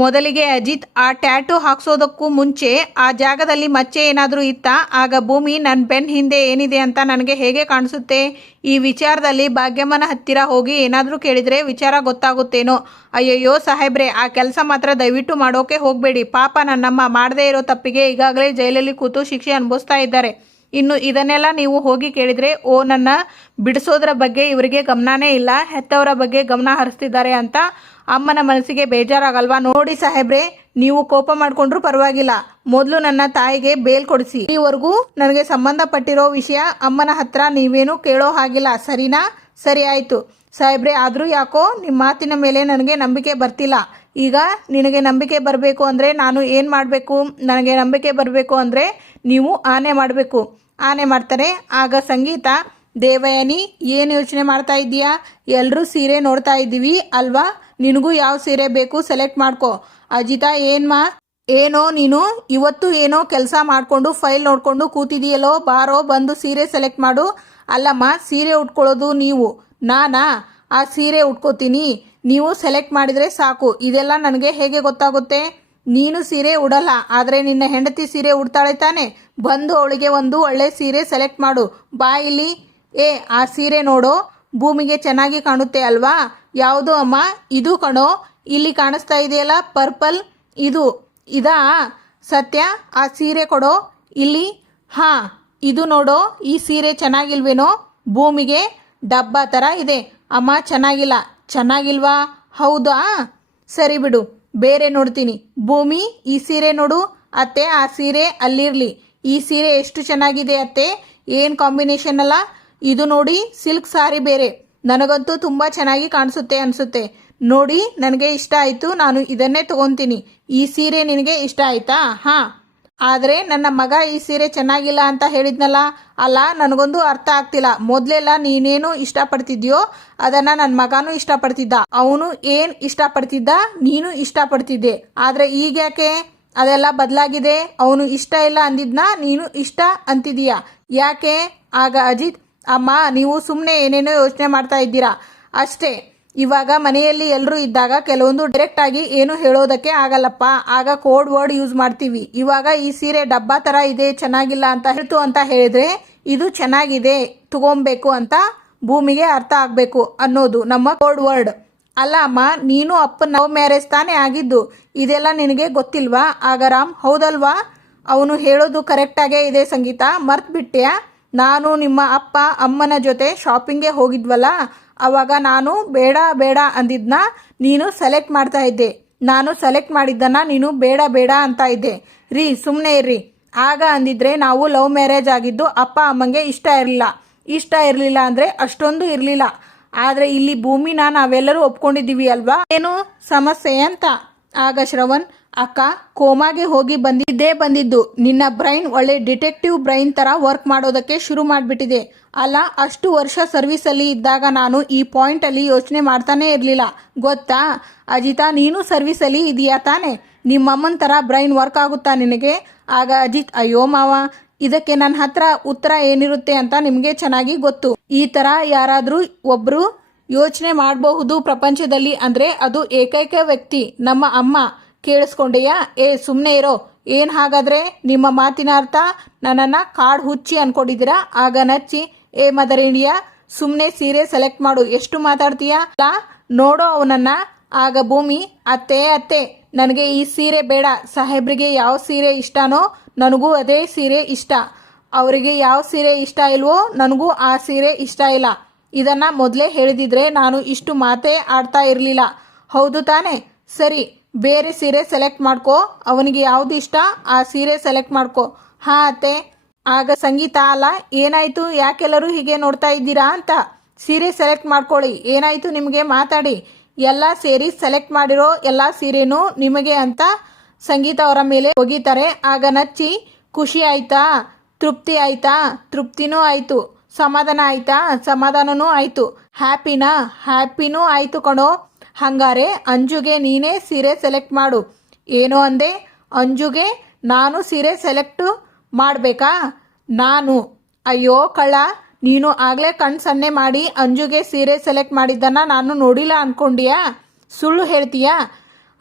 ಮೊದಲಿಗೆ ಅಜಿತ್ ಆ ಟ್ಯಾಟೂ ಹಾಕ್ಸೋದಕ್ಕೂ ಮುಂಚೆ ಆ ಜಾಗದಲ್ಲಿ ಮಚ್ಚೆ ಏನಾದರೂ ಇತ್ತಾ? ಆಗ ಭೂಮಿ ನನ್ನ ಬೆನ್ ಹಿಂದೆ ಏನಿದೆ ಅಂತ ನನಗೆ ಹೇಗೆ ಕಾಣಿಸುತ್ತೆ? ಈ ವಿಚಾರದಲ್ಲಿ ಭಾಗ್ಯಮ್ಮನ ಹತ್ತಿರ ಹೋಗಿ ಏನಾದರೂ ಕೇಳಿದರೆ ವಿಚಾರ ಗೊತ್ತಾಗುತ್ತೇನೋ? ಅಯ್ಯಯ್ಯೋ ಸಾಹೇಬ್ರೆ, ಆ ಕೆಲಸ ಮಾತ್ರ ದಯವಿಟ್ಟು ಮಾಡೋಕೆ ಹೋಗಬೇಡಿ. ಪಾಪ ನನ್ನಮ್ಮ ಮಾಡದೇ ಇರೋ ತಪ್ಪಿಗೆ ಈಗಾಗಲೇ ಜೈಲಲ್ಲಿ ಕೂತು ಶಿಕ್ಷೆ ಅನುಭವಿಸ್ತಾ ಇದ್ದಾರೆ. ಇನ್ನು ಇದನ್ನೆಲ್ಲ ನೀವು ಹೋಗಿ ಕೇಳಿದರೆ ನನ್ನ ಬಿಡಿಸೋದ್ರ ಬಗ್ಗೆ ಇವರಿಗೆ ಗಮನನೇ ಇಲ್ಲ, ಹೆತ್ತವರ ಬಗ್ಗೆ ಗಮನ ಹರಿಸ್ತಿದ್ದಾರೆ ಅಂತ ಅಮ್ಮನ ಮನಸ್ಸಿಗೆ ಬೇಜಾರಾಗಲ್ವಾ? ನೋಡಿ ಸಾಹೇಬ್ರೆ, ನೀವು ಕೋಪ ಮಾಡಿಕೊಂಡ್ರೂ ಪರವಾಗಿಲ್ಲ, ಮೊದಲು ನನ್ನ ತಾಯಿಗೆ ಬೇಲ್ ಕೊಡಿಸಿ. ಈವರೆಗೂ ನನಗೆ ಸಂಬಂಧಪಟ್ಟಿರೋ ವಿಷಯ ಅಮ್ಮನ ಹತ್ರ ನೀವೇನು ಕೇಳೋ ಹಾಗಿಲ್ಲ, ಸರಿನಾ? ಸರಿ ಆಯಿತು ಸಾಹೇಬ್ರೆ, ಆದರೂ ಯಾಕೋ ನಿಮ್ಮ ಮಾತಿನ ಮೇಲೆ ನನಗೆ ನಂಬಿಕೆ ಬರ್ತಿಲ್ಲ. ಈಗ ನಿನಗೆ ನಂಬಿಕೆ ಬರಬೇಕು ಅಂದರೆ ನಾನು ಏನು ಮಾಡಬೇಕು? ನನಗೆ ನಂಬಿಕೆ ಬರಬೇಕು ಅಂದರೆ ನೀವು ಆನೆ ಮಾಡಬೇಕು. ಆನೆ ಮಾಡ್ತಾರೆ. ಆಗ ಸಂಗೀತ, ದೇವಯಾನಿ ಏನು ಯೋಚನೆ ಮಾಡ್ತಾ ಇದ್ದೀಯಾ? ಎಲ್ಲರೂ ಸೀರೆ ನೋಡ್ತಾ ಇದ್ದೀವಿ ಅಲ್ವಾ? ನಿನಗೂ ಯಾವ ಸೀರೆ ಬೇಕು ಸೆಲೆಕ್ಟ್ ಮಾಡ್ಕೊ. ಅಜಿತಾ, ಏನೋ ನೀನು ಇವತ್ತು ಏನೋ ಕೆಲಸ ಮಾಡಿಕೊಂಡು ಫೈಲ್ ನೋಡಿಕೊಂಡು ಕೂತಿದೆಯಲ್ಲೋ, ಬಾರೋ ಬಂದು ಸೀರೆ ಸೆಲೆಕ್ಟ್ ಮಾಡು. ಅಲ್ಲಮ್ಮ, ಸೀರೆ ಉಟ್ಕೊಳ್ಳೋದು ನೀವು, ನಾನಾ? ಆ ಸೀರೆ ಉಟ್ಕೋತೀನಿ, ನೀವು ಸೆಲೆಕ್ಟ್ ಮಾಡಿದರೆ ಸಾಕು. ಇದೆಲ್ಲ ನನಗೆ ಹೇಗೆ ಗೊತ್ತಾಗುತ್ತೆ? ನೀನು ಸೀರೆ ಉಡಲ್ಲ, ಆದರೆ ನಿನ್ನ ಹೆಂಡತಿ ಸೀರೆ ಉಡ್ತಾಳೆ ತಾನೆ? ಬಂದು ಅವಳಿಗೆ ಒಂದು ಒಳ್ಳೆ ಸೀರೆ ಸೆಲೆಕ್ಟ್ ಮಾಡು. ಬಾ ಇಲ್ಲಿ. ಆ ಸೀರೆ ನೋಡೋ, ಭೂಮಿಗೆ ಚೆನ್ನಾಗಿ ಕಾಣುತ್ತೆ ಅಲ್ವಾ? ಯಾವುದು ಅಮ್ಮ? ಇದು ಕಣೋ, ಇಲ್ಲಿ ಕಾಣಿಸ್ತಾ ಇದೆಯಲ್ಲ ಪರ್ಪಲ್, ಇದಾ? ಸತ್ಯ, ಆ ಸೀರೆ ಕೊಡೋ ಇಲ್ಲಿ. ಹಾಂ, ಇದು ನೋಡೋ, ಈ ಸೀರೆ ಚೆನ್ನಾಗಿಲ್ವೇನೋ? ಭೂಮಿಗೆ ಡಬ್ಬ ಥರ ಇದೆ. ಅಮ್ಮ ಚೆನ್ನಾಗಿಲ್ಲ. ಚೆನ್ನಾಗಿಲ್ವಾ? ಹೌದಾ? ಸರಿ ಬಿಡು, ಬೇರೆ ನೋಡ್ತೀನಿ. ಭೂಮಿ, ಈ ಸೀರೆ ನೋಡು. ಅತ್ತೆ, ಆ ಸೀರೆ ಅಲ್ಲಿರಲಿ. ಈ ಸೀರೆ ಎಷ್ಟು ಚೆನ್ನಾಗಿದೆ ಅತ್ತೆ, ಏನು ಕಾಂಬಿನೇಷನ್ ಅಲ್ಲ? ಇದು ನೋಡಿ, ಸಿಲ್ಕ್ ಸಾರಿ ಬೇರೆ. ನನಗಂತೂ ತುಂಬ ಚೆನ್ನಾಗಿ ಕಾಣಿಸುತ್ತೆ ಅನಿಸುತ್ತೆ. ನೋಡಿ, ನನಗೆ ಇಷ್ಟ ಆಯಿತು, ನಾನು ಇದನ್ನೇ ತೊಗೊತೀನಿ. ಈ ಸೀರೆ ನಿನಗೆ ಇಷ್ಟ ಆಯಿತಾ? ಹಾಂ. ಆದರೆ ನನ್ನ ಮಗ ಈ ಸೀರೆ ಚೆನ್ನಾಗಿಲ್ಲ ಅಂತ ಹೇಳಿದ್ನಲ್ಲ. ಅಲ್ಲ, ನನಗೊಂದು ಅರ್ಥ ಆಗ್ತಿಲ್ಲ. ಮೊದಲೆಲ್ಲ ನೀನೇನು ಇಷ್ಟಪಡ್ತಿದ್ಯೋ ಅದನ್ನು ನನ್ನ ಮಗನೂ ಇಷ್ಟಪಡ್ತಿದ್ದ. ಅವನು ಏನು ಇಷ್ಟಪಡ್ತಿದ್ದ, ನೀನು ಇಷ್ಟಪಡ್ತಿದ್ದೆ. ಆದರೆ ಈಗ ಯಾಕೆ ಅದೆಲ್ಲ ಬದಲಾಗಿದೆ? ಅವನು ಇಷ್ಟ ಇಲ್ಲ ಅಂದಿದ್ನ ನೀನು ಇಷ್ಟ ಅಂತಿದೀಯಾ? ಯಾಕೆ? ಆಗ ಅಜಿತ್, ಅಮ್ಮ, ನೀವು ಸುಮ್ಮನೆ ಏನೇನೋ ಯೋಚನೆ ಮಾಡ್ತಾ ಇದ್ದೀರಾ ಅಷ್ಟೇ. ಇವಾಗ ಮನೆಯಲ್ಲಿ ಎಲ್ಲರೂ ಇದ್ದಾಗ ಕೆಲವೊಂದು ಡೈರೆಕ್ಟಾಗಿ ಏನು ಹೇಳೋದಕ್ಕೆ ಆಗಲ್ಲಪ್ಪ. ಆಗ ಕೋಡ್ ವರ್ಡ್ ಯೂಸ್ ಮಾಡ್ತೀವಿ. ಇವಾಗ ಈ ಸೀರೆ ಡಬ್ಬಾ ಥರ ಇದೆ, ಚೆನ್ನಾಗಿಲ್ಲ ಅಂತ ಹೇಳ್ತು ಅಂತ ಹೇಳಿದ್ರೆ ಇದು ಚೆನ್ನಾಗಿದೆ ತಗೊಬೇಕು ಅಂತ ಭೂಮಿಗೆ ಅರ್ಥ ಆಗಬೇಕು ಅನ್ನೋದು ನಮ್ಮ ಕೋಡ್ ವರ್ಡ್. ಅಲ್ಲ ಅಮ್ಮ, ನೀನು ಅಪ್ಪನ ಲವ್ ಮ್ಯಾರೇಜ್ ತಾನೇ ಆಗಿದ್ದು, ಇದೆಲ್ಲ ನಿನಗೆ ಗೊತ್ತಿಲ್ವಾ? ಆಗ ರಾಮ್, ಹೌದಲ್ವಾ? ಅವನು ಹೇಳೋದು ಕರೆಕ್ಟಾಗೇ ಇದೆ ಸಂಗೀತ, ಮರ್ತ್ಬಿಟ್ಟ್ಯಾ? ನಾನು ನಿಮ್ಮ ಅಪ್ಪ ಅಮ್ಮನ ಜೊತೆ ಶಾಪಿಂಗ್ಗೆ ಹೋಗಿದ್ವಲ್ಲ, ಆವಾಗ ನಾನು ಬೇಡ ಬೇಡ ಅಂದಿದ್ದನ್ನ ನೀನು ಸೆಲೆಕ್ಟ್ ಮಾಡ್ತಾ ಇದ್ದೆ. ನಾನು ಸೆಲೆಕ್ಟ್ ಮಾಡಿದ್ದನ್ನು ನೀನು ಬೇಡ ಬೇಡ ಅಂತ ಇದ್ದೆ. ರೀ, ಸುಮ್ಮನೆ ಇರ್ರಿ. ಆಗ ಅಂದಿದ್ರೆ ನಾವು ಲವ್ ಮ್ಯಾರೇಜ್ ಆಗಿದ್ದು ಅಪ್ಪ ಅಮ್ಮಂಗೆ ಇಷ್ಟ ಇರಲಿಲ್ಲ ಅಂದರೆ ಅಷ್ಟೊಂದು ಇರಲಿಲ್ಲ. ಆದರೆ ಇಲ್ಲಿ ಭೂಮಿನ ನಾವೆಲ್ಲರೂ ಒಪ್ಕೊಂಡಿದ್ದೀವಿ ಅಲ್ವಾ? ಏನು ಸಮಸ್ಯೆ ಅಂತ. ಆಗ ಶ್ರವಣ್, ಅಕ್ಕ, ಕೋಮಾಗೆ ಹೋಗಿ ಬಂದಿದ್ದು. ನಿನ್ನ ಬ್ರೈನ್ ಒಳ್ಳೆ ಡಿಟೆಕ್ಟಿವ್ ಬ್ರೈನ್ ಥರ ವರ್ಕ್ ಮಾಡೋದಕ್ಕೆ ಶುರು ಮಾಡಿಬಿಟ್ಟಿದೆ. ಅಲ್ಲ, ಅಷ್ಟು ವರ್ಷ ಸರ್ವಿಸಲ್ಲಿ ಇದ್ದಾಗ ನಾನು ಈ ಪಾಯಿಂಟಲ್ಲಿ ಯೋಚನೆ ಮಾಡ್ತಾನೇ ಇರಲಿಲ್ಲ, ಗೊತ್ತಾ? ಅಜಿತಾ, ನೀನು ಸರ್ವಿಸಲ್ಲಿ ಇದೆಯಾ ತಾನೆ? ನಿಮ್ಮಮ್ಮನ ಥರ ಬ್ರೈನ್ ವರ್ಕ್ ಆಗುತ್ತಾ ನಿನಗೆ? ಆಗ ಅಜಿತ್, ಅಯ್ಯೋ ಮಾವ, ಇದಕ್ಕೆ ನನ್ನ ಹತ್ರ ಉತ್ತರ ಏನಿರುತ್ತೆ ಅಂತ ನಿಮಗೆ ಚೆನ್ನಾಗಿ ಗೊತ್ತು. ಈ ಥರ ಯಾರಾದರೂ ಒಬ್ಬರು ಯೋಚನೆ ಮಾಡಬಹುದು ಪ್ರಪಂಚದಲ್ಲಿ ಅಂದರೆ ಅದು ಏಕೈಕ ವ್ಯಕ್ತಿ ನಮ್ಮ ಅಮ್ಮ. ಕೇಳಿಸ್ಕೊಂಡೆಯಾ? ಸುಮ್ಮನೆ ಇರೋ. ಏನು ಹಾಗಾದರೆ ನಿಮ್ಮ ಮಾತಿನ ಅರ್ಥ ನನ್ನನ್ನು ಕಾಡು ಹುಚ್ಚಿ ಅನ್ಕೊಂಡಿದ್ದೀರಾ? ಆಗ ನಚ್ಚಿ, ಮದರ್ ಇಂಡಿಯಾ, ಸುಮ್ಮನೆ ಸೀರೆ ಸೆಲೆಕ್ಟ್ ಮಾಡು, ಎಷ್ಟು ಮಾತಾಡ್ತೀಯಾ? ನೋಡೋ ಅವನನ್ನು. ಆಗ ಭೂಮಿ, ಅತ್ತೆ, ನನಗೆ ಈ ಸೀರೆ ಬೇಡ. ಸಾಹೇಬ್ರಿಗೆ ಯಾವ ಸೀರೆ ಇಷ್ಟನೋ ನನಗೂ ಅದೇ ಸೀರೆ ಇಷ್ಟ. ಅವರಿಗೆ ಯಾವ ಸೀರೆ ಇಷ್ಟ ಇಲ್ವೋ ನನಗೂ ಆ ಸೀರೆ ಇಷ್ಟ ಇಲ್ಲ. ಇದನ್ನು ಮೊದಲೇ ಹೇಳಿದಿದ್ರೆ ನಾನು ಇಷ್ಟು ಮಾತೇ ಆಡ್ತಾ ಇರಲಿಲ್ಲ. ಹೌದು ತಾನೆ? ಸರಿ, ಬೇರೆ ಸೀರೆ ಸೆಲೆಕ್ಟ್ ಮಾಡ್ಕೋ. ಅವನಿಗೆ ಯಾವುದು ಇಷ್ಟ ಆ ಸೀರೆ ಸೆಲೆಕ್ಟ್ ಮಾಡ್ಕೋ. ಹಾಂ ಅತ್ತೆ. ಆಗ ಸಂಗೀತ, ಅಲ್ಲ, ಏನಾಯಿತು? ಯಾಕೆಲ್ಲರೂ ಹೀಗೆ ನೋಡ್ತಾ ಇದ್ದೀರಾ ಅಂತ. ಸೀರೆ ಸೆಲೆಕ್ಟ್ ಮಾಡ್ಕೊಳ್ಳಿ. ಏನಾಯಿತು ನಿಮಗೆ? ಮಾತಾಡಿ. ಎಲ್ಲ ಸೇರಿ ಸೆಲೆಕ್ಟ್ ಮಾಡಿರೋ ಎಲ್ಲ ಸೀರೆನೂ ನಿಮಗೆ ಅಂತ ಸಂಗೀತ ಅವರ ಮೇಲೆ ಒಗಿತಾರೆ. ಆಗ ನಚ್ಚಿ, ಖುಷಿ ಆಯ್ತಾ? ತೃಪ್ತಿ ಆಯ್ತಾ? ತೃಪ್ತಿನೂ ಆಯಿತು. ಸಮಾಧಾನ ಆಯ್ತಾ? ಸಮಾಧಾನನೂ ಆಯಿತು. ಹ್ಯಾಪಿನೂ ಆಯಿತು ಕಣೋ. ಹಂಗಾರೆ ಅಂಜುಗೆ ನೀನೇ ಸೀರೆ ಸೆಲೆಕ್ಟ್ ಮಾಡು. ಏನೋ ಅಂದೆ? ಅಂಜುಗೆ ನಾನು ಸೀರೆ ಸೆಲೆಕ್ಟ್ ಮಾಡಬೇಕಾ? ನಾನು? ಅಯ್ಯೋ ಕಳ್ಳ, ನೀನು ಆಗಲೇ ಕಣ್ಣು ಸನ್ನೆ ಮಾಡಿ ಅಂಜುಗೆ ಸೀರೆ ಸೆಲೆಕ್ಟ್ ಮಾಡಿದ್ದನ್ನು ನಾನು ನೋಡಿಲ್ಲ ಅಂದ್ಕೊಂಡಿಯಾ? ಸುಳ್ಳು ಹೇಳ್ತೀಯಾ?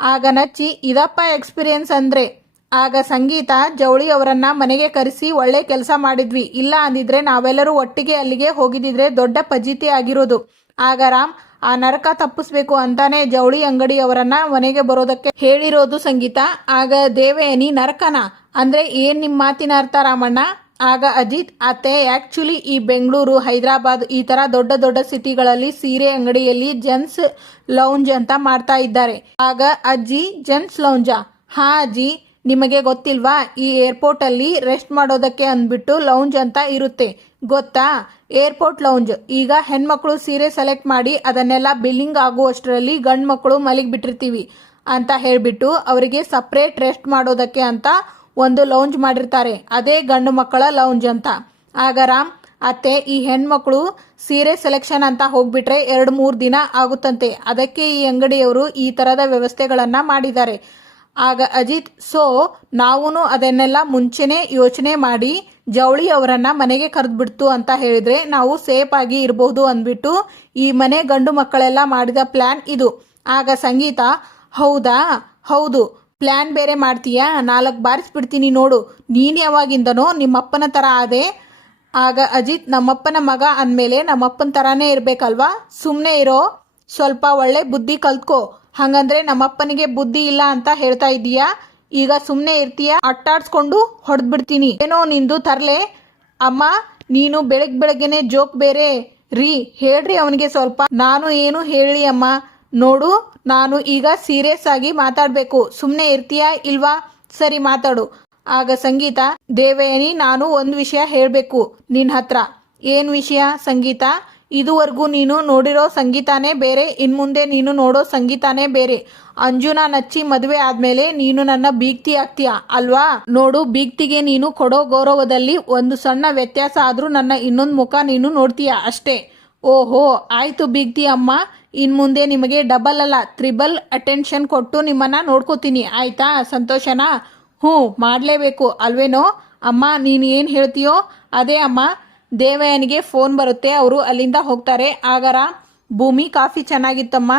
ಆಗ ನಚ್ಚಿ ಇದಪ್ಪ ಎಕ್ಸ್ಪೀರಿಯನ್ಸ್ ಅಂದ್ರೆ. ಆಗ ಸಂಗೀತ ಜವಳಿ ಅವರನ್ನ ಮನೆಗೆ ಕರೆಸಿ ಒಳ್ಳೆ ಕೆಲಸ ಮಾಡಿದ್ವಿ, ಇಲ್ಲ ಅಂದಿದ್ರೆ ನಾವೆಲ್ಲರೂ ಒಟ್ಟಿಗೆ ಅಲ್ಲಿಗೆ ಹೋಗಿದ್ದಿದ್ರೆ ದೊಡ್ಡ ಫಜೀತಿ ಆಗಿರೋದು. ಆಗ ರಾಮ್ ಆ ನರಕ ತಪ್ಪಿಸ್ಬೇಕು ಅಂತಾನೆ ಜವಳಿ ಅಂಗಡಿಯವರನ್ನ ಮನೆಗೆ ಬರೋದಕ್ಕೆ ಹೇಳಿರೋದು ಸಂಗೀತ. ಆಗ ದೇವಯಾನಿ ನರಕನ ಅಂದ್ರೆ ಏನ್ ನಿಮ್ಮ ಮಾತಿನ ಅರ್ಥ ರಾಮಣ್ಣ? ಆಗ ಅಜಿತ್ ಅತ್ತೆ ಆಕ್ಚುಲಿ ಈ ಬೆಂಗಳೂರು ಹೈದರಾಬಾದ್ ಈ ತರ ದೊಡ್ಡ ದೊಡ್ಡ ಸಿಟಿಗಳಲ್ಲಿ ಸೀರೆ ಅಂಗಡಿಯಲ್ಲಿ ಜೆಂಟ್ಸ್ ಲೌಂಜ್ ಅಂತ ಮಾಡ್ತಾ ಇದ್ದಾರೆ. ಆಗ ಅಜ್ಜಿ ಜೆಂಟ್ಸ್ ಲೌಂಜಾ? ಹಾ ಅಜ್ಜಿ, ನಿಮಗೆ ಗೊತ್ತಿಲ್ವಾ? ಈ ಏರ್ಪೋರ್ಟ್ ಅಲ್ಲಿ ರೆಸ್ಟ್ ಮಾಡೋದಕ್ಕೆ ಅಂದ್ಬಿಟ್ಟು ಲೌಂಜ್ ಅಂತ ಇರುತ್ತೆ ಗೊತ್ತಾ? Airport lounge. ಈಗ ಹೆಣ್ಮಕ್ಳು ಸೀರೆ ಸೆಲೆಕ್ಟ್ ಮಾಡಿ ಅದನ್ನೆಲ್ಲ ಬಿಲ್ಲಿಂಗ್ ಆಗುವಷ್ಟರಲ್ಲಿ ಗಂಡು ಮಕ್ಕಳು ಮಲಗಿಬಿಟ್ಟಿರ್ತೀವಿ ಅಂತ ಹೇಳ್ಬಿಟ್ಟು ಅವರಿಗೆ ಸಪ್ರೇಟ್ ರೆಸ್ಟ್ ಮಾಡೋದಕ್ಕೆ ಅಂತ ಒಂದು ಲೌಂಜ್ ಮಾಡಿರ್ತಾರೆ, ಅದೇ ಗಂಡು ಮಕ್ಕಳ ಲೌಂಜ್ ಅಂತ. ಆಗ ರಾಮ್ ಅತ್ತೆ ಈ ಹೆಣ್ಮಕ್ಳು ಸೀರೆ ಸೆಲೆಕ್ಷನ್ ಅಂತ ಹೋಗ್ಬಿಟ್ರೆ 2-3 ದಿನ ಆಗುತ್ತಂತೆ, ಅದಕ್ಕೆ ಈ ಅಂಗಡಿಯವರು ಈ ತರದ ವ್ಯವಸ್ಥೆಗಳನ್ನ ಮಾಡಿದ್ದಾರೆ. ಆಗ ಅಜಿತ್ ಸೊ ನಾವೂ ಅದನ್ನೆಲ್ಲ ಮುಂಚೆನೆ ಯೋಚನೆ ಮಾಡಿ ಜವಳಿ ಅವರನ್ನ ಮನೆಗೆ ಕರೆದ್ಬಿಡ್ತು ಅಂತ ಹೇಳಿದ್ರೆ ನಾವು ಸೇಫ್ ಆಗಿ ಇರಬಹುದು ಅಂದ್ಬಿಟ್ಟು ಈ ಮನೆ ಗಂಡು ಮಕ್ಕಳೆಲ್ಲ ಮಾಡಿದ ಪ್ಲಾನ್ ಇದು. ಆಗ ಸಂಗೀತ ಹೌದಾ? ಹೌದು, ಪ್ಲಾನ್ ಬೇರೆ ಮಾಡ್ತೀಯಾ? 4 ಬಾರಿಸ್ಬಿಡ್ತೀನಿ ನೋಡು, ನೀನು ಯಾವಾಗಿಂದನೋ ನಿಮ್ಮಪ್ಪನ ಥರ ಆದೆ. ಆಗ ಅಜಿತ್ ನಮ್ಮಪ್ಪನ ಮಗ ಅಂದಮೇಲೆ ನಮ್ಮಪ್ಪನ ಥರಾನೇ ಇರಬೇಕಲ್ವಾ? ಸುಮ್ಮನೆ ಇರೋ, ಸ್ವಲ್ಪ ಒಳ್ಳೆ ಬುದ್ಧಿ ಕಲ್ತ್ಕೋ. ಹಾಗಂದ್ರೆ ನಮ್ಮಪ್ಪನಿಗೆ ಬುದ್ಧಿ ಇಲ್ಲ ಅಂತ ಹೇಳ್ತಾ ಇದ್ದೀಯಾ? ಈಗ ಸುಮ್ಮನೆ ಇರ್ತೀಯಾ? ಅಟ್ಟಾಡ್ಸ್ಕೊಂಡು ಹೊಡೆದ್ಬಿಡ್ತೀನಿ. ಏನೋ ನಿಂದು ತರ್ಲೆ ಅಮ್ಮ, ನೀನು ಬೆಳಗ್ಗೆನೆ ಜೋಕ್ ಬೇರೆ ರೀ. ಹೇಳ್ರಿ ಅವನಿಗೆ ಸ್ವಲ್ಪ. ನಾನು ಏನು ಹೇಳಿ ಅಮ್ಮ, ನೋಡು ನಾನು ಈಗ ಸೀರಿಯಸ್ ಆಗಿ ಮಾತಾಡಬೇಕು, ಸುಮ್ಮನೆ ಇರ್ತೀಯಾ ಇಲ್ವಾ? ಸರಿ ಮಾತಾಡು. ಆಗ ಸಂಗೀತ ದೇವಯಾನಿ ನಾನು ಒಂದು ವಿಷಯ ಹೇಳಬೇಕು ನಿನ್ನ ಹತ್ರ. ಏನು ವಿಷಯ ಸಂಗೀತ? ಇದುವರೆಗೂ ನೀನು ನೋಡಿರೋ ಸಂಗೀತಾನೇ ಬೇರೆ, ಇನ್ಮುಂದೆ ನೀನು ನೋಡೋ ಸಂಗೀತಾನೇ ಬೇರೆ. ಅಂಜುನ ನಚ್ಚಿ ಮದುವೆ ಆದ್ಮೇಲೆ ನೀನು ನನ್ನ ಬೀಗ್ತಿ ಆಗ್ತೀಯ ಅಲ್ವಾ? ನೋಡು, ಬೀಗ್ತಿಗೆ ನೀನು ಕೊಡೋ ಗೌರವದಲ್ಲಿ ಒಂದು ಸಣ್ಣ ವ್ಯತ್ಯಾಸ ಆದ್ರೂ ನನ್ನ ಇನ್ನೊಂದು ಮುಖ ನೀನು ನೋಡ್ತೀಯ ಅಷ್ಟೇ. ಓಹೋ ಆಯ್ತು ಬೀಗ್ತಿ ಅಮ್ಮ, ಇನ್ಮುಂದೆ ನಿಮಗೆ ಡಬಲ್ ಅಲ್ಲ 3 ಅಟೆನ್ಷನ್ ಕೊಟ್ಟು ನಿಮ್ಮನ್ನ ನೋಡ್ಕೋತೀನಿ, ಆಯ್ತಾ? ಸಂತೋಷನಾ? ಹ್ಞೂ ಮಾಡಲೇಬೇಕು ಅಲ್ವೇನೋ ಅಮ್ಮ, ನೀನು ಏನು ಹೇಳ್ತೀಯೋ ಅದೇ ಅಮ್ಮ. ದೇವಯಾನಿಗೆ ಫೋನ್ ಬರುತ್ತೆ, ಅವರು ಅಲ್ಲಿಂದ ಹೋಗ್ತಾರೆ. ಆಗ ಭೂಮಿ ಕಾಫಿ ಚೆನ್ನಾಗಿತ್ತಮ್ಮ.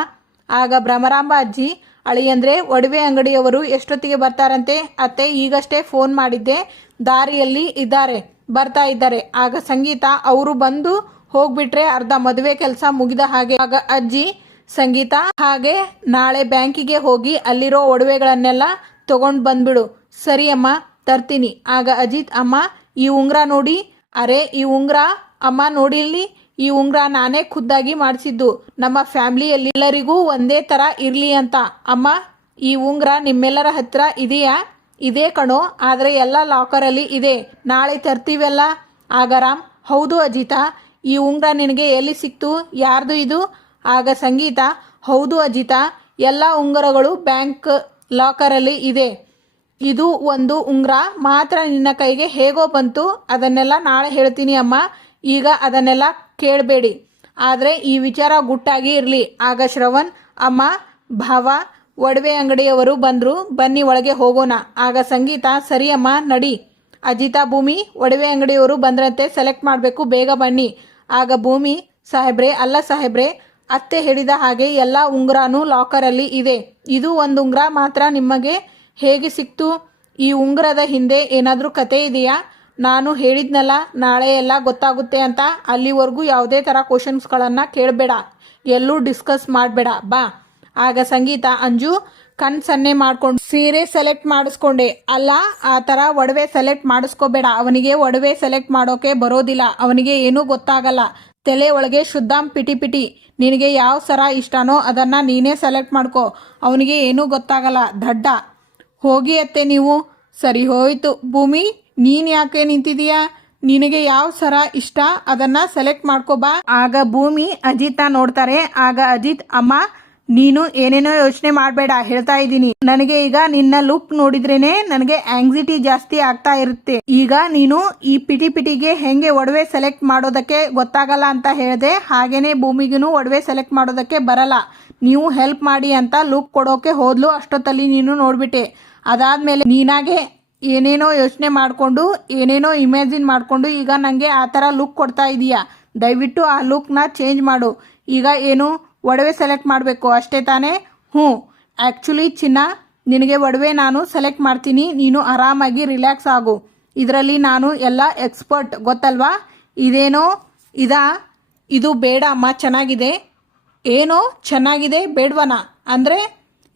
ಆಗ ಭ್ರಮರಾಂಬ ಅಜ್ಜಿ ಅಳಿಯಂದ್ರೆ ಒಡವೆ ಅಂಗಡಿಯವರು ಎಷ್ಟೊತ್ತಿಗೆ ಬರ್ತಾರಂತೆ? ಅತ್ತೆ ಈಗಷ್ಟೇ ಫೋನ್ ಮಾಡಿದ್ದೆ, ದಾರಿಯಲ್ಲಿ ಇದ್ದಾರೆ, ಬರ್ತಾ ಇದ್ದಾರೆ. ಆಗ ಸಂಗೀತ ಅವರು ಬಂದು ಹೋಗ್ಬಿಟ್ರೆ ಅರ್ಧ ಮದುವೆ ಕೆಲಸ ಮುಗಿದ ಹಾಗೆ. ಆಗ ಅಜ್ಜಿ ಸಂಗೀತ ಹಾಗೆ ನಾಳೆ ಬ್ಯಾಂಕಿಗೆ ಹೋಗಿ ಅಲ್ಲಿರೋ ಒಡವೆಗಳನ್ನೆಲ್ಲ ತಗೊಂಡು ಬಂದ್ಬಿಡು. ಸರಿ ಅಮ್ಮ ತರ್ತೀನಿ. ಆಗ ಅಜಿತ್ ಅಮ್ಮ ಈ ಉಂಗ್ರ ನೋಡಿ. ಅರೆ ಈ ಉಂಗ್ರ ಅಮ್ಮ ನೋಡಿಲ್ಲಿ, ಈ ಉಂಗ್ರ ನಾನೇ ಖುದ್ದಾಗಿ ಮಾಡಿಸಿದ್ದು, ನಮ್ಮ ಫ್ಯಾಮಿಲಿಯಲ್ಲಿ ಎಲ್ಲರಿಗೂ ಒಂದೇ ಥರ ಇರಲಿ ಅಂತ. ಅಮ್ಮ ಈ ಉಂಗ್ರ ನಿಮ್ಮೆಲ್ಲರ ಹತ್ರ ಇದೆಯಾ? ಇದೇ ಕಣೋ, ಆದರೆ ಎಲ್ಲ ಲಾಕರಲ್ಲಿ ಇದೆ, ನಾಳೆ ತರ್ತೀವಲ್ಲ. ಆಗ ರಾಮ್ ಹೌದು ಅಜಿತ, ಈ ಉಂಗ್ರ ನಿನಗೆ ಎಲ್ಲಿ ಸಿಕ್ತು? ಯಾರ್ದು ಇದು? ಆಗ ಸಂಗೀತ ಹೌದು ಅಜಿತ, ಎಲ್ಲ ಉಂಗುರಗಳು ಬ್ಯಾಂಕ್ ಲಾಕರಲ್ಲಿ ಇದೆ, ಇದು ಒಂದು ಉಂಗ್ರ ಮಾತ್ರ ನಿನ್ನ ಕೈಗೆ ಹೇಗೋ ಬಂತು, ಅದನ್ನೆಲ್ಲ ನಾಳೆ ಹೇಳ್ತೀನಿ ಅಮ್ಮ, ಈಗ ಅದನ್ನೆಲ್ಲ ಕೇಳಬೇಡಿ, ಆದರೆ ಈ ವಿಚಾರ ಗುಟ್ಟಾಗಿ ಇರಲಿ. ಆಗ ಶ್ರವಣ್ ಅಮ್ಮ ಭಾವ ಒಡವೆ ಅಂಗಡಿಯವರು ಬಂದರು, ಬನ್ನಿ ಒಳಗೆ ಹೋಗೋಣ. ಆಗ ಸಂಗೀತ ಸರಿ ಅಮ್ಮ ನಡಿ. ಅಜಿತಾ ಭೂಮಿ ಒಡವೆ ಅಂಗಡಿಯವರು ಬಂದ್ರಂತೆ, ಸೆಲೆಕ್ಟ್ ಮಾಡಬೇಕು, ಬೇಗ ಬನ್ನಿ. ಆಗ ಭೂಮಿ ಸಾಹೇಬ್ರೆ ಅಲ್ಲ ಸಾಹೇಬ್ರೆ, ಅತ್ತೆ ಹೇಳಿದ ಹಾಗೆ ಎಲ್ಲ ಉಂಗುರನೂ ಲಾಕರಲ್ಲಿ ಇದೆ, ಇದು ಒಂದು ಉಂಗುರ ಮಾತ್ರ ನಿಮಗೆ ಹೇಗೆ ಸಿಕ್ತು? ಈ ಉಂಗುರದ ಹಿಂದೆ ಏನಾದರೂ ಕತೆ ಇದೆಯಾ? ನಾನು ಹೇಳಿದ್ನಲ್ಲ ನಾಳೆ ಎಲ್ಲ ಗೊತ್ತಾಗುತ್ತೆ ಅಂತ, ಅಲ್ಲಿವರೆಗೂ ಯಾವುದೇ ಥರ ಕ್ವಶನ್ಸ್ಗಳನ್ನು ಕೇಳಬೇಡ, ಎಲ್ಲೂ ಡಿಸ್ಕಸ್ ಮಾಡಬೇಡ ಬಾ. ಆಗ ಸಂಗೀತ ಅಂಜು ಕಣ್ ಸನ್ನೆ ಮಾಡ್ಕೊಂಡು ಸೀರೆ ಸೆಲೆಕ್ಟ್ ಮಾಡಿಸ್ಕೊಂಡೆ ಅಲ್ಲ, ಆ ಥರ ಒಡವೆ ಸೆಲೆಕ್ಟ್ ಮಾಡಿಸ್ಕೋಬೇಡ, ಅವನಿಗೆ ಒಡವೆ ಸೆಲೆಕ್ಟ್ ಮಾಡೋಕೆ ಬರೋದಿಲ್ಲ, ಅವನಿಗೆ ಏನೂ ಗೊತ್ತಾಗಲ್ಲ, ತಲೆ ಒಳಗೆ ಶುದ್ಧಾಂ ಪಿಟಿ ಪಿಟಿ, ನಿನಗೆ ಯಾವ ಸರ ಇಷ್ಟನೋ ಅದನ್ನು ನೀನೇ ಸೆಲೆಕ್ಟ್ ಮಾಡ್ಕೋ, ಅವನಿಗೆ ಏನೂ ಗೊತ್ತಾಗಲ್ಲ ದಡ್ಡ. ಹೋಗಿ ಅತ್ತೆ ನೀವು. ಸರಿ ಹೋಯ್ತು ಭೂಮಿ, ನೀನು ಯಾಕೆ ನಿಂತಿದೀಯಾ? ನಿನಗೆ ಯಾವ ಸರ ಇಷ್ಟ ಅದನ್ನ ಸೆಲೆಕ್ಟ್ ಮಾಡ್ಕೋಬಾ. ಆಗ ಭೂಮಿ ಅಜಿತ ನೋಡ್ತಾರೆ. ಆಗ ಅಜಿತ್ ಅಮ್ಮ ನೀನು ಏನೇನೋ ಯೋಚನೆ ಮಾಡಬೇಡ, ಹೇಳ್ತಾ ಇದ್ದೀನಿ, ನನಗೆ ಈಗ ನಿನ್ನ ಲುಕ್ ನೋಡಿದ್ರೇನೆ ನನಗೆ ಆಂಗ್ಸೈಟಿ ಜಾಸ್ತಿ ಆಗ್ತಾ ಇರುತ್ತೆ. ಈಗ ನೀನು ಈ ಪಿಟಿ ಪಿಟಿಗೆ ಹೆಂಗೆ ಒಡವೆ ಸೆಲೆಕ್ಟ್ ಮಾಡೋದಕ್ಕೆ ಗೊತ್ತಾಗಲ್ಲ ಅಂತ ಹೇಳಿದೆ, ಹಾಗೇನೆ ಭೂಮಿಗೂ ಒಡವೆ ಸೆಲೆಕ್ಟ್ ಮಾಡೋದಕ್ಕೆ ಬರಲ್ಲ, ನೀವು ಹೆಲ್ಪ್ ಮಾಡಿ ಅಂತ ಲುಕ್ ಕೊಡೋಕೆ ಹೋದ್ಲು, ಅಷ್ಟೊತ್ತಲ್ಲಿ ನೀನು ನೋಡ್ಬಿಟ್ಟೆ. ಅದಾದ್ಮೇಲೆ ನೀನಾಗೆ ಏನೇನೋ ಯೋಚನೆ ಮಾಡಿಕೊಂಡು ಏನೇನೋ ಇಮ್ಯಾಜಿನ್ ಮಾಡಿಕೊಂಡು ಈಗ ನನಗೆ ಆ ಥರ ಲುಕ್ ಕೊಡ್ತಾ ಇದೀಯಾ, ದಯವಿಟ್ಟು ಆ ಲುಕ್ನ ಚೇಂಜ್ ಮಾಡು. ಈಗ ಏನು ಒಡವೆ ಸೆಲೆಕ್ಟ್ ಮಾಡಬೇಕು ಅಷ್ಟೇ ತಾನೇ? ಹ್ಞೂ. ಆ್ಯಕ್ಚುಲಿ ಚಿನ್ನ, ನಿನಗೆ ಒಡವೆ ನಾನು ಸೆಲೆಕ್ಟ್ ಮಾಡ್ತೀನಿ, ನೀನು ಆರಾಮಾಗಿ ರಿಲ್ಯಾಕ್ಸ್ ಆಗು. ಇದರಲ್ಲಿ ನಾನು ಎಲ್ಲ ಎಕ್ಸ್ಪರ್ಟ್ ಗೊತ್ತಲ್ವಾ. ಇದೇನೋ ಇದು ಬೇಡ ಅಮ್ಮ, ಚೆನ್ನಾಗಿದೆ. ಏನೋ ಚೆನ್ನಾಗಿದೆ ಬೇಡವನ ಅಂದರೆ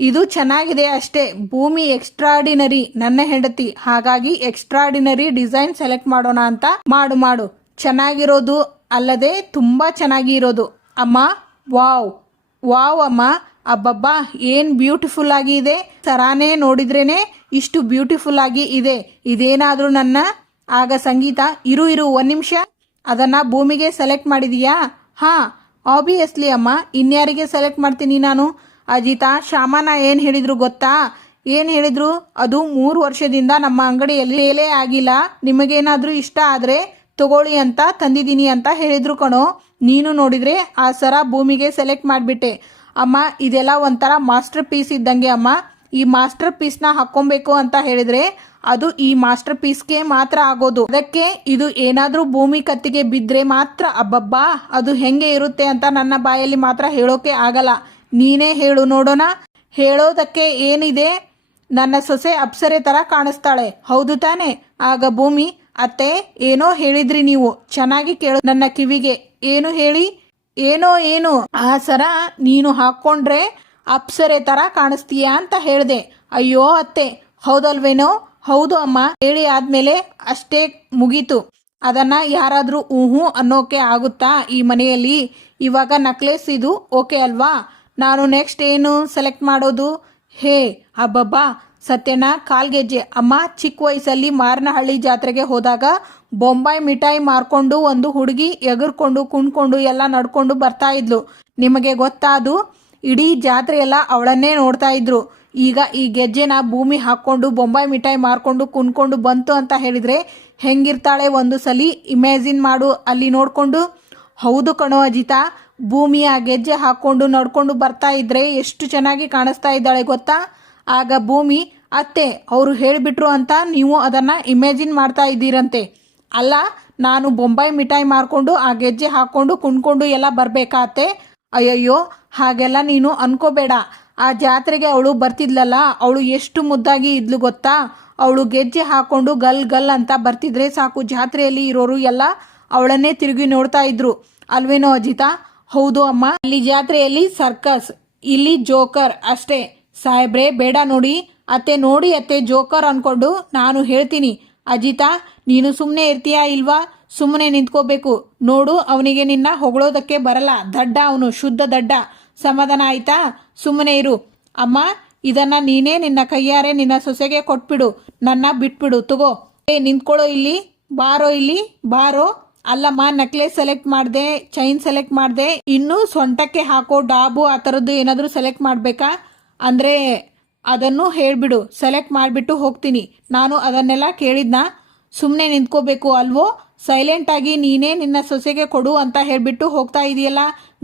ಇದು ಚೆನ್ನಾಗಿದೆ ಅಷ್ಟೇ. ಭೂಮಿ ಎಕ್ಸ್ಟ್ರಾಡಿನರಿ, ನನ್ನ ಹೆಂಡತಿ, ಹಾಗಾಗಿ ಎಕ್ಸ್ಟ್ರಾಡಿನರಿ ಡಿಸೈನ್ ಸೆಲೆಕ್ಟ್ ಮಾಡೋಣ ಅಂತ. ಮಾಡು ಚೆನ್ನಾಗಿರೋದು ಅಲ್ಲದೆ ತುಂಬ ಚೆನ್ನಾಗಿ ಇರೋದು ಅಮ್ಮ. ವಾವ್ ಅಮ್ಮ, ಅಬ್ಬಬ್ಬಾ ಏನು ಬ್ಯೂಟಿಫುಲ್ ಆಗಿ ಇದೆ. ಸರಾನೇ ನೋಡಿದ್ರೇನೆ ಇಷ್ಟು ಬ್ಯೂಟಿಫುಲ್ ಆಗಿ ಇದೆ. ಇದೇನಾದರೂ ನನ್ನ. ಆಗ ಸಂಗೀತ, ಇರು 1 ನಿಮಿಷ, ಅದನ್ನು ಭೂಮಿಗೆ ಸೆಲೆಕ್ಟ್ ಮಾಡಿದೀಯಾ? ಹಾಂ ಆಬ್ವಿಯಸ್ಲಿ ಅಮ್ಮ, ಇನ್ಯಾರಿಗೆ ಸೆಲೆಕ್ಟ್ ಮಾಡ್ತೀನಿ ನಾನು. ಅಜಿತಾ, ಶಾಮನ ಏನು ಹೇಳಿದ್ರು ಗೊತ್ತಾ? ಏನು ಹೇಳಿದ್ರು? ಅದು 3 ವರ್ಷದಿಂದ ನಮ್ಮ ಅಂಗಡಿಯಲ್ಲಿ ಸೇಲೇ ಆಗಿಲ್ಲ, ನಿಮಗೇನಾದರೂ ಇಷ್ಟ ಆದರೆ ತಗೊಳ್ಳಿ ಅಂತ ತಂದಿದ್ದೀನಿ ಅಂತ ಹೇಳಿದ್ರು ಕಣೋ. ನೀನು ನೋಡಿದರೆ ಆ ಸರ ಭೂಮಿಗೆ ಸೆಲೆಕ್ಟ್ ಮಾಡಿಬಿಟ್ಟೆ. ಅಮ್ಮ, ಇದೆಲ್ಲ ಒಂಥರ ಮಾಸ್ಟರ್ ಪೀಸ್ ಇದ್ದಂಗೆ ಅಮ್ಮ. ಈ ಮಾಸ್ಟರ್ ಪೀಸ್ನ ಹಾಕ್ಕೊಬೇಕು ಅಂತ ಹೇಳಿದರೆ ಅದು ಈ ಮಾಸ್ಟರ್ ಪೀಸ್ಗೆ ಮಾತ್ರ ಆಗೋದು. ಅದಕ್ಕೆ ಇದು ಏನಾದರೂ ಭೂಮಿ ಕತ್ತಿಗೆ ಬಿದ್ದರೆ ಮಾತ್ರ ಅಬ್ಬಬ್ಬಾ ಅದು ಹೆಂಗೆ ಇರುತ್ತೆ ಅಂತ ನನ್ನ ಬಾಯಲ್ಲಿ ಮಾತ್ರ ಹೇಳೋಕೆ ಆಗಲ್ಲ. ನೀನೇ ಹೇಳು ನೋಡೋಣ. ಹೇಳೋದಕ್ಕೆ ಏನಿದೆ, ನನ್ನ ಸೊಸೆ ಅಪ್ಸರೆ ಥರ ಕಾಣಿಸ್ತಾಳೆ, ಹೌದು ತಾನೆ? ಆಗ ಭೂಮಿ, ಅತ್ತೆ ಏನೋ ಹೇಳಿದ್ರಿ ನೀವು, ಚೆನ್ನಾಗಿ ಕೇಳು ನನ್ನ ಕಿವಿಗೆ. ಏನು ಹೇಳಿ? ಏನು ಆ ಸರ ನೀನು ಹಾಕ್ಕೊಂಡ್ರೆ ಅಪ್ಸರೆ ಥರ ಕಾಣಿಸ್ತೀಯಾ ಅಂತ ಹೇಳಿದೆ. ಅಯ್ಯೋ ಅತ್ತೆ, ಹೌದಲ್ವೇನೋ? ಹೌದು ಅಮ್ಮ ಹೇಳಿ ಆದಮೇಲೆ ಅಷ್ಟೇ ಮುಗೀತು. ಅದನ್ನು ಯಾರಾದರೂ ಊಹು ಅನ್ನೋಕೆ ಆಗುತ್ತಾ ಈ ಮನೆಯಲ್ಲಿ? ಇವಾಗ ನಕ್ಲೆಸ್ ಇದು ಓಕೆ ಅಲ್ವಾ? ನಾನು ನೆಕ್ಸ್ಟ್ ಏನು ಸೆಲೆಕ್ಟ್ ಮಾಡೋದು? ಹೇ ಅಬ್ಬಬ್ಬಾ, ಸತ್ಯಣ್ಣ ಕಾಲ್ಗೆಜ್ಜೆ. ಅಮ್ಮ, ಚಿಕ್ಕ ವಯಸ್ಸಲ್ಲಿ ಮಾರನಹಳ್ಳಿ ಜಾತ್ರೆಗೆ ಹೋದಾಗ ಬೊಂಬಾಯಿ ಮಿಠಾಯಿ ಮಾರ್ಕೊಂಡು ಒಂದು ಹುಡುಗಿ ಎಗರ್ಕೊಂಡು ಕುಣ್ಕೊಂಡು ಎಲ್ಲ ನಡ್ಕೊಂಡು ಬರ್ತಾ ಇದ್ಲು. ನಿಮಗೆ ಗೊತ್ತಾದು? ಇಡೀ ಜಾತ್ರೆಯೆಲ್ಲ ಅವಳನ್ನೇ ನೋಡ್ತಾ ಇದ್ರು. ಈಗ ಈ ಗೆಜ್ಜೆನ ಭೂಮಿ ಹಾಕ್ಕೊಂಡು ಬೊಂಬಾಯಿ ಮಿಠಾಯಿ ಮಾರ್ಕೊಂಡು ಕುಣ್ಕೊಂಡು ಬಂತು ಅಂತ ಹೇಳಿದರೆ ಹೆಂಗಿರ್ತಾಳೆ ಒಂದು ಸಲಿ ಇಮ್ಯಾಜಿನ್ ಮಾಡು ಅಲ್ಲಿ ನೋಡಿಕೊಂಡು. ಹೌದು ಕಣೋ ಅಜಿತಾ, ಭೂಮಿ ಆ ಗೆಜ್ಜೆ ಹಾಕ್ಕೊಂಡು ನಡ್ಕೊಂಡು ಬರ್ತಾ ಇದ್ರೆ ಎಷ್ಟು ಚೆನ್ನಾಗಿ ಕಾಣಿಸ್ತಾ ಇದ್ದಾಳೆ ಗೊತ್ತಾ? ಆಗ ಭೂಮಿ, ಅತ್ತೆ ಅವರು ಹೇಳಿಬಿಟ್ರು ಅಂತ ನೀವು ಅದನ್ನು ಇಮ್ಯಾಜಿನ್ ಮಾಡ್ತಾ ಇದ್ದೀರಂತೆ. ಅಲ್ಲ, ನಾನು ಬೊಂಬಾಯಿ ಮಿಠಾಯಿ ಮಾರ್ಕೊಂಡು ಆ ಗೆಜ್ಜೆ ಹಾಕ್ಕೊಂಡು ಕುಣ್ಕೊಂಡು ಎಲ್ಲ ಬರಬೇಕಾ ಅತ್ತೆ? ಅಯ್ಯಯ್ಯೋ, ಹಾಗೆಲ್ಲ ನೀನು ಅನ್ಕೋಬೇಡ. ಆ ಜಾತ್ರೆಗೆ ಅವಳು ಬರ್ತಿದ್ಲಲ್ಲ, ಅವಳು ಎಷ್ಟು ಮುದ್ದಾಗಿ ಇದ್ಲು ಗೊತ್ತಾ? ಅವಳು ಗೆಜ್ಜೆ ಹಾಕ್ಕೊಂಡು ಗಲ್ ಅಂತ ಬರ್ತಿದ್ರೆ ಸಾಕು, ಜಾತ್ರೆಯಲ್ಲಿ ಇರೋರು ಎಲ್ಲ ಅವಳನ್ನೇ ತಿರುಗಿ ನೋಡ್ತಾ ಇದ್ರು ಅಲ್ವೇನೋ ಅಜಿತಾ? ಹೌದು ಅಮ್ಮ, ಅಲ್ಲಿ ಜಾತ್ರೆಯಲ್ಲಿ ಸರ್ಕಸ್, ಇಲ್ಲಿ ಜೋಕರ್ ಅಷ್ಟೇ. ಸಾಹೇಬ್ರೆ ಬೇಡ ನೋಡಿ ಅತ್ತೆ ಜೋಕರ್ ಅನ್ಕೊಂಡು ನಾನು ಹೇಳ್ತೀನಿ. ಅಜಿತಾ, ನೀನು ಸುಮ್ಮನೆ ಇರ್ತೀಯಾ ಇಲ್ವಾ? ಸುಮ್ಮನೆ ನಿಂತ್ಕೋಬೇಕು ನೋಡು. ಅವನಿಗೆ ನಿನ್ನ ಹೊಗಳೋದಕ್ಕೆ ಬರಲ್ಲ, ದಡ್ಡ ಅವನು, ಶುದ್ಧ ದಡ್ಡ. ಸಮಾಧಾನ ಆಯ್ತಾ? ಸುಮ್ಮನೆ ಇರು. ಅಮ್ಮ, ಇದನ್ನ ನೀನೇ ನಿನ್ನ ಕೈಯಾರೆ ನಿನ್ನ ಸೊಸೆಗೆ ಕೊಟ್ಬಿಡು, ನನ್ನ ಬಿಟ್ಬಿಡು. ತಗೋ, ನಿಂತ್ಕೊಳ್ಳೋ ಇಲ್ಲಿ, ಬಾರೋ ಇಲ್ಲಿ ಬಾರೋ. ಅಲ್ಲಮ್ಮ, ನೆಕ್ಲೆಸ್ ಸೆಲೆಕ್ಟ್ ಮಾಡಿದೆ, ಚೈನ್ ಸೆಲೆಕ್ಟ್ ಮಾಡಿದೆ, ಇನ್ನು ಸೊಂಟಕ್ಕೆ ಹಾಕೋ ಡಾಬು ಆ ಥರದ್ದು ಏನಾದರೂ ಸೆಲೆಕ್ಟ್ ಮಾಡಬೇಕಾ ಅಂದರೆ ಅದನ್ನು ಹೇಳಿಬಿಡು, ಸೆಲೆಕ್ಟ್ ಮಾಡಿಬಿಟ್ಟು ಹೋಗ್ತೀನಿ. ನಾನು ಅದನ್ನೆಲ್ಲ ಕೇಳಿದ್ನಾ? ಸುಮ್ಮನೆ ನಿಂತ್ಕೋಬೇಕು ಅಲ್ವೋ? ಸೈಲೆಂಟಾಗಿ ನೀನೇ ನಿನ್ನ ಸೊಸೆಗೆ ಕೊಡು ಅಂತ ಹೇಳಿಬಿಟ್ಟು ಹೋಗ್ತಾ ಇದೆಯಲ್ಲ.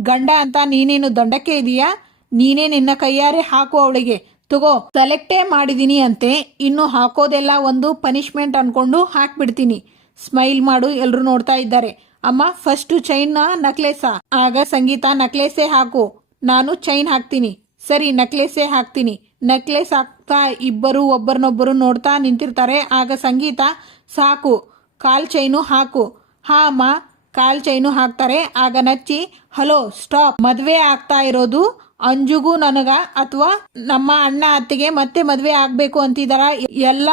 ಗಂಡ ಅಂತ ನೀನೇನು ದಂಡಕ್ಕೆ ಇದೆಯಾ? ನೀನೇ ನಿನ್ನ ಕೈಯಾರೆ ಹಾಕು ಅವಳಿಗೆ. ತಗೋ, ಸೆಲೆಕ್ಟೇ ಮಾಡಿದ್ದೀನಿ ಅಂತೆ, ಇನ್ನು ಹಾಕೋದೆಲ್ಲ ಒಂದು ಪನಿಷ್ಮೆಂಟ್ ಅಂದ್ಕೊಂಡು ಹಾಕ್ಬಿಡ್ತೀನಿ. ಸ್ಮೈಲ್ ಮಾಡು, ಎಲ್ಲರೂ ನೋಡ್ತಾ ಇದ್ದಾರೆ. ಅಮ್ಮ, ಫಸ್ಟು ಚೈನ್ ನಕ್ಲೇಸಾ? ಆಗ ಸಂಗೀತ, ನಕ್ಲೇಸೇ ಹಾಕು. ನಾನು ಚೈನ್ ಹಾಕ್ತೀನಿ. ಸರಿ, ನಕ್ಲೇಸೇ ಹಾಕ್ತೀನಿ. ನೆಕ್ಲೆಸ್ ಹಾಕ್ತಾ ಇಬ್ಬರು ಒಬ್ಬರನ್ನೊಬ್ಬರು ನೋಡ್ತಾ ನಿಂತಿರ್ತಾರೆ. ಆಗ ಸಂಗೀತ, ಸಾಕು, ಕಾಲ್ ಚೈನು ಹಾಕು. ಹಾ ಅಮ್ಮ, ಕಾಲ್ ಚೈನು ಹಾಕ್ತಾರೆ. ಆಗ ನಚ್ಚಿ, ಹಲೋ ಸ್ಟಾಪ್, ಮದುವೆ ಆಗ್ತಾ ಇರೋದು ಅಂಜುಗೂ ನನಗ ಅಥವಾ ನಮ್ಮ ಅಣ್ಣ ಅತ್ತಿಗೆ ಮತ್ತೆ ಮದುವೆ ಆಗಬೇಕು ಅಂತಿದಾರ? ಎಲ್ಲ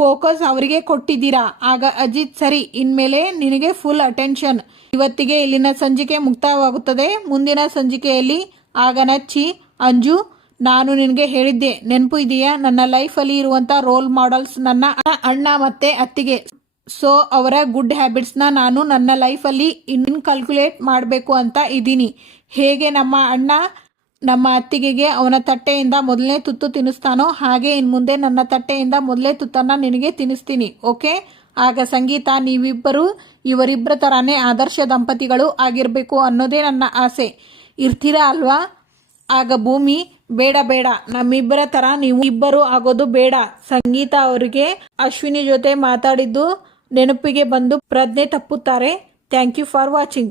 ಫೋಕಸ್ ಅವರಿಗೆ ಕೊಟ್ಟಿದ್ದೀರಾ? ಆಗ ಅಜಿತ್, ಸರಿ, ಇನ್ಮೇಲೆ ನಿನಗೆ ಫುಲ್ ಅಟೆನ್ಷನ್. ಇವತ್ತಿಗೆ ಇಲ್ಲಿನ ಸಂಚಿಕೆ ಮುಕ್ತಾಯವಾಗುತ್ತದೆ. ಮುಂದಿನ ಸಂಚಿಕೆಯಲ್ಲಿ. ಆಗ ನಚ್ಚಿ, ಅಂಜು, ನಾನು ನಿನಗೆ ಹೇಳಿದ್ದೆ ನೆನಪು ಇದೆಯಾ? ನನ್ನ ಲೈಫಲ್ಲಿ ಇರುವಂಥ ರೋಲ್ ಮಾಡೆಲ್ಸ್ ನನ್ನ ಅಣ್ಣ ಮತ್ತು ಅತ್ತಿಗೆ. ಸೊ ಅವರ ಗುಡ್ ಹ್ಯಾಬಿಟ್ಸ್ನ ನಾನು ನನ್ನ ಲೈಫಲ್ಲಿ ಇನ್ಕಲ್ಕ್ಯುಲೇಟ್ ಮಾಡಬೇಕು ಅಂತ ಇದ್ದೀನಿ. ಹೇಗೆ ನಮ್ಮ ಅಣ್ಣ ನಮ್ಮ ಅತ್ತಿಗೆಗೆ ಅವನ ತಟ್ಟೆಯಿಂದ ಮೊದಲನೇ ತುತ್ತು ತಿನ್ನಿಸ್ತಾನೋ ಹಾಗೆ ಇನ್ನು ಮುಂದೆ ನನ್ನ ತಟ್ಟೆಯಿಂದ ಮೊದಲೇ ತುತ್ತನ್ನು ನಿನಗೆ ತಿನ್ನಿಸ್ತೀನಿ, ಓಕೆ? ಆಗ ಸಂಗೀತ, ನೀವಿಬ್ಬರು ಇವರಿಬ್ಬರ ಥರನೇ ಆದರ್ಶ ದಂಪತಿಗಳು ಆಗಿರಬೇಕು ಅನ್ನೋದೇ ನನ್ನ ಆಸೆ. ಇರ್ತೀರಾ ಅಲ್ವಾ? ಆಗ ಭೂಮಿ, ಬೇಡ ನಮ್ಮಿಬ್ಬರ ಥರ ನೀವು ಇಬ್ಬರು ಆಗೋದು ಬೇಡ. ಸಂಗೀತ ಅವರಿಗೆ ಅಶ್ವಿನಿ ಜೊತೆ ಮಾತಾಡಿದ್ದು ನೆನಪಿಗೆ ಬಂದು ಪ್ರಜ್ಞೆ ತಪ್ಪುತ್ತಾರೆ. Thank you for watching.